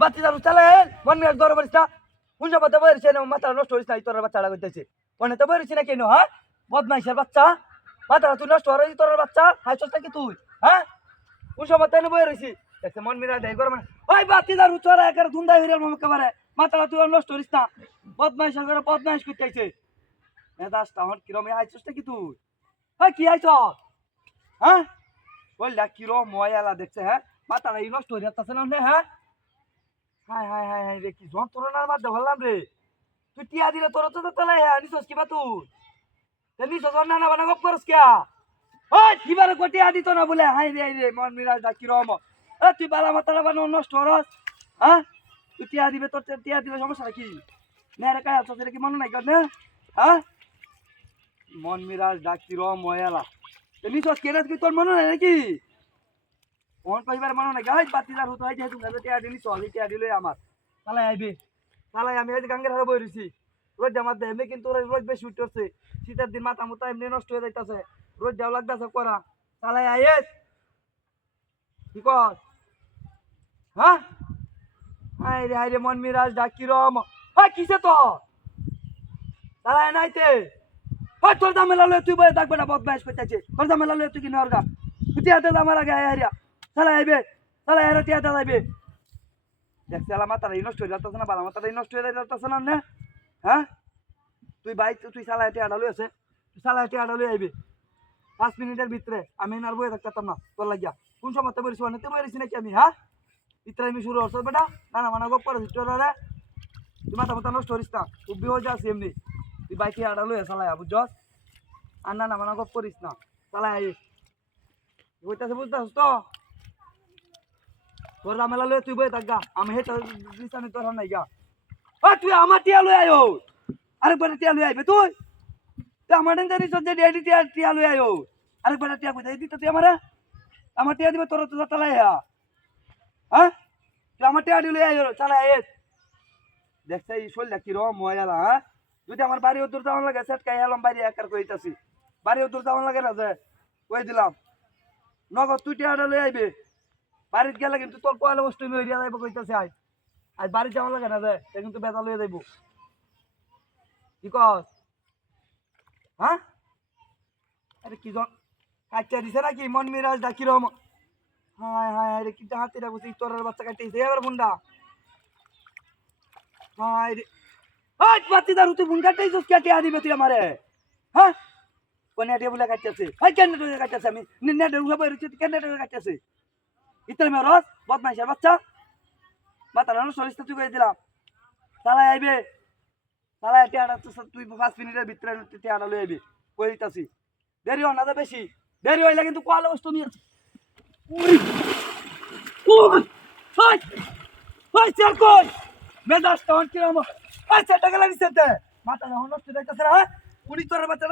বাতি দারু চালে মন মেয়ে দর বরিস কোন সময় বইছে না মাথা নষ্ট হইছ না তোর বাচ্চাটা কইতেছে কোনে তো বইছিস না কেন হ্যাঁ বদমাইশের বাচ্চা মাথা তুই নষ্ট হইছ তোর বাচ্চা হাইছস কি তুই হ্যাঁ কোন সময় তেনে বই রইছি দেখছে মন মেরা দেই গরম ওই বাতি দারু চড়া একার ধুন্দা হইরাল মম কবারে মাথা তুই নষ্ট হইছ না বদমাইশের করে বদমাইশ কইতেছে মেদাসটা হন কিরম হাইছস কি তুই হ্যাঁ কি আইছ হ্যাঁ বললা কিরম ময়ালা দেখছে হ্যাঁ মাথাটা নষ্ট হয়ে যাচ্ছে না হ্যাঁ হাই হাই হাই হাই রে কি যন্ত্রণার মধ্যে বললাম রে তুই টিয়া দিলে তোর তো তাহলে নিছস কিবা তুই নিছস না না বানা গপ করস কিয়া ওই কিবারে কোটি আদি তো না বলে হাই রে মন মিরাজ দা কিরম তুই বালা মাথাটা বানো নষ্ট হরস হ্যাঁ তুই টিয়া দিবে তোর টিয়া দিলে সমস্যা কি মেরে কায় আছো কি মনে নাই কর না হ্যাঁ মন মিরাজ দা কিরম ময়ালা নিছস কেনা কি তোর মনে নাই নাকি কোন কইবার মনে নাই গাই বাতিদার হতো হয় যেহেতু গাছে টিয়া দিলি চল টিয়া দিলে আমার তালাই আইবে তালাই আমি এই গাঙ্গের হারে বই রইছি রোদ আমার দেহে কিন্তু রোদ বেশি উঠতেছে শীতের দিন মাথা মুতা এমনি নষ্ট হয়ে যাইতাছে রোদ দেওয়া লাগতাছে করা তালাই আইস কি কর হ্যাঁ হাই রে মন মিরাজ ডাকি রম হ্যাঁ কিসে তো তালাই নাইতে হ্যাঁ তোর দামেলা লয়ে তুই বই ডাকবে না বদমাইশ করতেছে তোর দামেলা লয়ে তুই কি নরগা তুই টিয়া দে আমার আগে হারিয়া তালাই আইবে তালাই হারে টিয়া দে আইবে দেখছে আলা মাথাটাই নষ্ট হয়ে যাচ্ছে না বালা মাথাটাই নষ্ট হয়ে যাচ্ছে না নে হ্যাঁ তুই বাইক তুই চালাইতে আডালু আছে তুই চালাইতে আডালু আইবি 5 মিনিটের ভিতরে আমি আর বয়ে থাকতাম না তোর লাগিয়া কোন সময় বলিস মানে তুই বলিস নাকি আমি হ্যাঁ ইতরা আমি শুরু হচ্ছে বেটা না না মানে গপ করে রে তুই মাথা মাথা নষ্ট করিস না তুই বিয়ে হয়ে যাস এমনি তুই বাইকে আডালু চালাইয়া বুঝছস আর না না মানে গপ করিস না চালাই আইস বুঝতেছে বুঝতেছ তো তোর জামেলা লয়ে তুই বই থাকগা আমি হেটা দিছানি তোর নাই গা তুই আমার টিয়া লই আয়ো আরেকবার টিয়া লই আইবে তুই আমার জানি সজ্জা ডেডি টিয়া লই আয়ো আরেকবার টিয়া কই দিত তুই আমার টিয়া দিবে তোর তো চালাই হ্যাঁ তুই আমার টিয়া লই আয়ো চালাই আইস দেখছ এই শৈল কি রকম ময়ালা হ্যাঁ যদি আমার বাড়ি উদ্দূর যাওয়ার লাগে সেট কাই এলাম বাড়ি একার কইতাছি বাড়ি উদ্দূর যাওয়ার লাগে না যে কই দিলাম নগদ তুই টিয়াটা লই আইবে বাড়িতে গেলে কিন্তু তোর পয়লা বস্তু হইয়া যাইব কইতাছে আজ বাড়ি যাওয়া লাগে না যে কিন্তু বেতা লইয়া যাইব কি কস হ্যাঁ আরে কি জন কাটতে দিছে নাকি মন মিরাজ ডাকি রম হায় হায় রে কি হাতে রাখছি তোর বাচ্চা কাটতেছে এবার বুন্ডা হায় রে হাই বাতি দারু তুই বুন কাটতেছিস কেটে দিবে তুই আমারে হ্যাঁ কোন এটে বলে কাটতেছে হাই কেন কাটতেছে আমি নেটে উঠে বই রইছি কেন কাটতেছে ইতরে মে রস বদমাইশের বাচ্চা মাথা রানো সরিষা তুই করে দিলাম তালাই আইবে তালাই টিয়াটা তুই 5 মিনিটের ভিতরে টিয়াটা লই আইবি কই দিতাছি দেরি হয় না তো বেশি দেরি হইলে কিন্তু কোয়ালে বস্তু নিয়ে ওই হাই হাই চার কই মেজাজ তখন কিরম হাই সেটা গেল নিচেতে মাথা নষ্ট হইতাছে না পুরি তোর বাচ্চা